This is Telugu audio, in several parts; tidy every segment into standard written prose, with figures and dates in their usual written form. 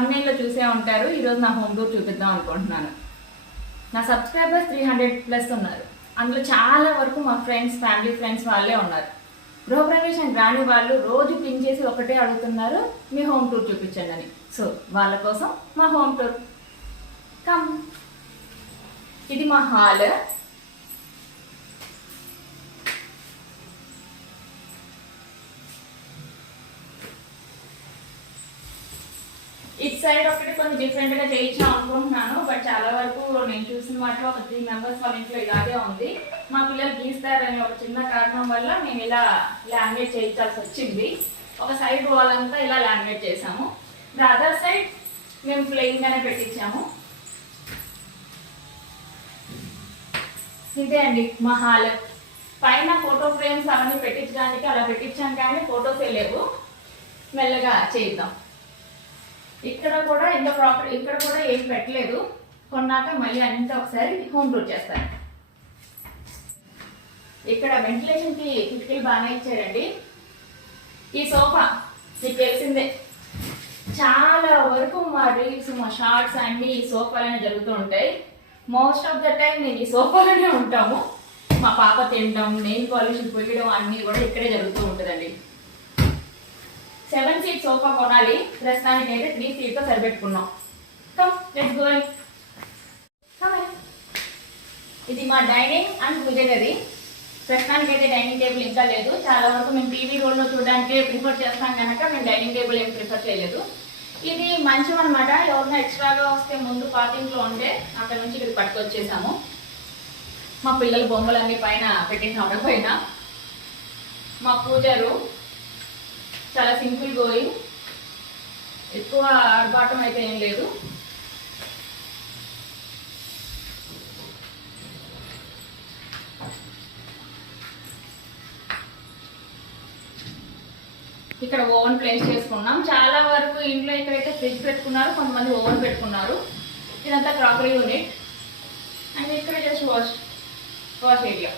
తమ్నేల్లో చూసే ఉంటారు. ఈరోజు నా హోమ్ టూర్ చూపిద్దాం అనుకుంటున్నాను. నా సబ్స్క్రైబర్స్ 300+ ఉన్నారు. అందులో చాలా వరకు మా ఫ్రెండ్స్, ఫ్యామిలీ ఫ్రెండ్స్ వాళ్ళే ఉన్నారు. గృహప్రవేశం రాని వాళ్ళు రోజు పిన్ చేసి ఒకటే అడుగుతున్నారు, మీ హోమ్ టూర్ చూపించండి అని. సో వాళ్ళ కోసం మా హోమ్ టూర్. కమ్, ఇది మా హాల్. ఇటు సైడ్ ఒకటి కొంచెం డిఫరెంట్ గా చేయించాం అనుకుంటున్నాను. బట్ చాలా వరకు నేను చూసిన వాటిలో ఒక 3 మెంబర్స్ వాళ్ళ ఇంట్లో ఇలాగే ఉంది. మా పిల్లలు గీస్తారని ఒక చిన్న కారణం వల్ల మేము ఇలా లామినేట్ చేయించాల్సి వచ్చింది. ఒక సైడ్ వాల్ అంతా ఇలా లామినేట్ చేసాము. ద అదర్ సైడ్ మేము ప్లెయిన్ గానే పెట్టించాము. ఇదే అండి మా హాల్. పైన ఫోటో ఫ్రేమ్స్ అవన్నీ పెట్టించడానికి అలా పెట్టించాం, కానీ ఫొటోసే లేవు. మెల్లగా చేద్దాం. ఇక్కడ కూడా ఇక్కడ కూడా ఏం పెట్టలేదు. కొన్నాక మళ్ళీ అంతా ఒకసారి హోమ్ టూర్ చేస్తాను. ఇక్కడ వెంటిలేషన్ కి కిటికీలు బాగానే ఇచ్చారండి. ఈ సోఫా మీకు తెలిసిందే, చాలా వరకు మా రీల్స్, మా షార్ట్స్ అన్ని ఈ సోఫాలోనే జరుగుతూ ఉంటాయి. మోస్ట్ ఆఫ్ ద టైం నేను ఈ సోఫాలోనే ఉంటాము. మా పాప తినడం, నెయిల్ పాలిష్ పొయ్యడం అన్నీ కూడా ఇక్కడే జరుగుతూ ఉంటుందండి. 7 సీట్ సోఫా కొనాలి. ప్రస్తుతానికి అయితే 3 సీట్తో సరిపెట్టుకున్నాం. Come, let's go. ఇది మా డైనింగ్ అండ్ పూజ గది. ప్రస్తుతానికి అయితే డైనింగ్ టేబుల్ ఇంకా లేదు. చాలా వరకు మేము టీవీ రోల్లో చూడడానికి ప్రిఫర్ చేస్తాం కనుక మేము డైనింగ్ టేబుల్ ఏం ప్రిఫర్ చేయలేదు. ఇది మంచం అనమాట. ఎవరైనా ఎక్స్ట్రాగా వస్తే ముందు పాతింట్లో ఉంటే అక్కడ నుంచి ఇక్కడ పట్టుకొచ్చేసాము. మా పిల్లల బొమ్మలన్నీ పైన పెట్టేసాము. పైన మా పూజ రూమ్ చాలా సింపుల్ గోయింగ్, ఎక్కువ ఆర్భాటం అయితే ఏం లేదు. ఇక్కడ ఓవెన్ ప్లేస్ చేసుకున్నాం. చాలా వరకు ఇంట్లో ఇక్కడైతే ఫ్రిడ్జ్ పెట్టుకున్నారు, కొంతమంది ఓవెన్ పెట్టుకున్నారు. ఇదంతా క్రాకరీ యూనిట్. అండ్ ఇక్కడ జస్ట్ వాష్ ఏరియా.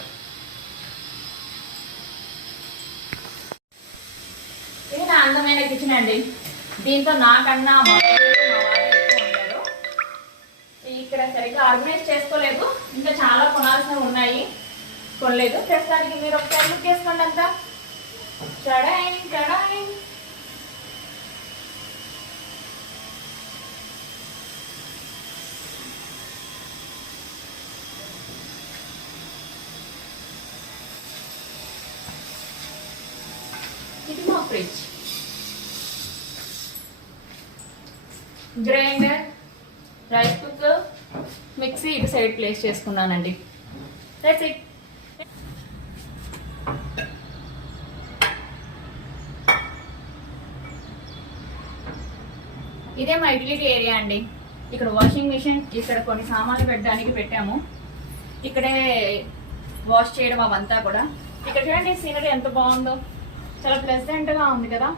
ఇది నా అందమైన కిచెన్ అండి. దీంతో నాకన్నా మా వారు ఎక్కువ ఉంటారు. ఇక్కడ సరిగ్గా ఆర్గనైజ్ చేసుకోలేదు, ఇంకా చాలా కొనాల్సినవి ఉన్నాయి, కొనలేదు. ప్రస్తుతానికి మీరు ఒకసారి లుక్ చేసుకోండి. అంతా చడాయి చడాయి. ఇది మా fridge. Grinder, rice cooker, mixie ఇటు సైడ్ ప్లేస్ చేసుకున్నానండి. That's it. ఇదే మా యూటిలిటీ ఏరియా అండి. ఇక్కడ వాషింగ్ మిషన్, ఇక్కడ కొన్ని సామాన్లు పెట్టడానికి పెట్టాము. ఇక్కడే వాష్ చేయడం అవంతా కూడా. ఇక్కడ చూడండి సీనరీ ఎంత బాగుందో, చాలా ప్లెజెంట్ గా ఉంది కదా.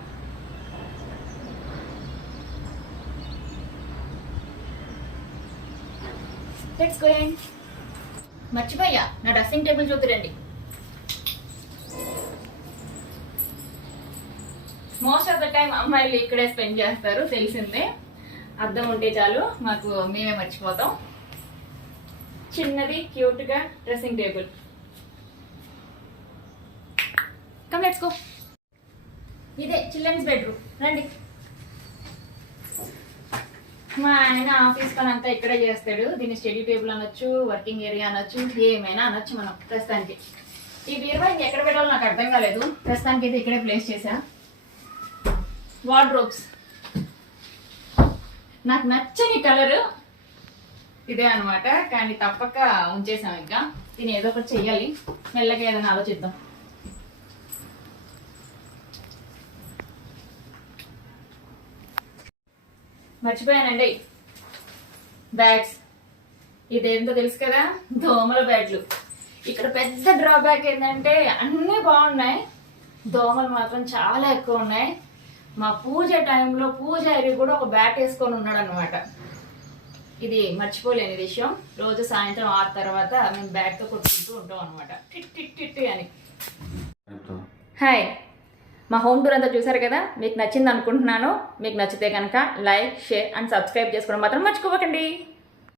Let's go. మర్చిపోయా, నా డ్రెస్సింగ్ టేబుల్ చూద్దురండి. మోస్ట్ ఆఫ్ ద టైం అమ్మాయిలు ఇక్కడే స్పెండ్ చేస్తారు, తెలిసిందే. అద్దం ఉంటే చాలు, మాకు మేమే మర్చిపోతాం. చిన్నది క్యూట్ గా dressing table. Come let's go. ఇదే చిల్డ్రన్స్ బెడ్రూమ్. రండి. మా ఆయన ఆఫీస్ పని అంతా ఇక్కడే చేస్తాడు. దీన్ని స్టడీ టేబుల్ అనొచ్చు, వర్కింగ్ ఏరియా అనొచ్చు, ఏమైనా అనొచ్చు మనం. ప్రస్తుతానికి ఈ బీరువా ఇంకెక్కడ పెట్టాలో నాకు అర్థం కాలేదు. ప్రస్తుతానికి అయితే ఇక్కడే ప్లేస్ చేశా. వార్డ్రోబ్స్, నాకు నచ్చని కలర్ ఇదే అనమాట, కానీ తప్పక ఉంచేసాం. ఇంకా దీన్ని ఏదో ఒకటి చెయ్యాలి. మెల్లగా ఏదైనా ఆలోచిద్దాం. మర్చిపోయానండి, బ్యాగ్స్. ఇదేంటో తెలుసు కదా, దోమల బ్యాగ్లు. ఇక్కడ పెద్ద డ్రాబ్యాక్ ఏంటంటే అన్నీ బాగున్నాయి, దోమలు మాత్రం చాలా ఎక్కువ ఉన్నాయి. మా పూజ టైంలో పూజారి కూడా ఒక బ్యాట్ వేసుకొని ఉన్నాడు అనమాట. ఇది మర్చిపోలేని విషయం. రోజు సాయంత్రం 6 తర్వాత మేము బ్యాట్తో కొట్టుకుంటూ ఉంటాం అనమాట, టిట్ టిట్ టిట్ అని. హాయ్, మా హోమ్ టూర్ అంతా చూసారు కదా, మీకు నచ్చింది అనుకుంటున్నాను. మీకు నచ్చితే కనుక లైక్, షేర్ అండ్ సబ్స్క్రైబ్ చేసుకోవడం మాత్రం మర్చిపోకండి.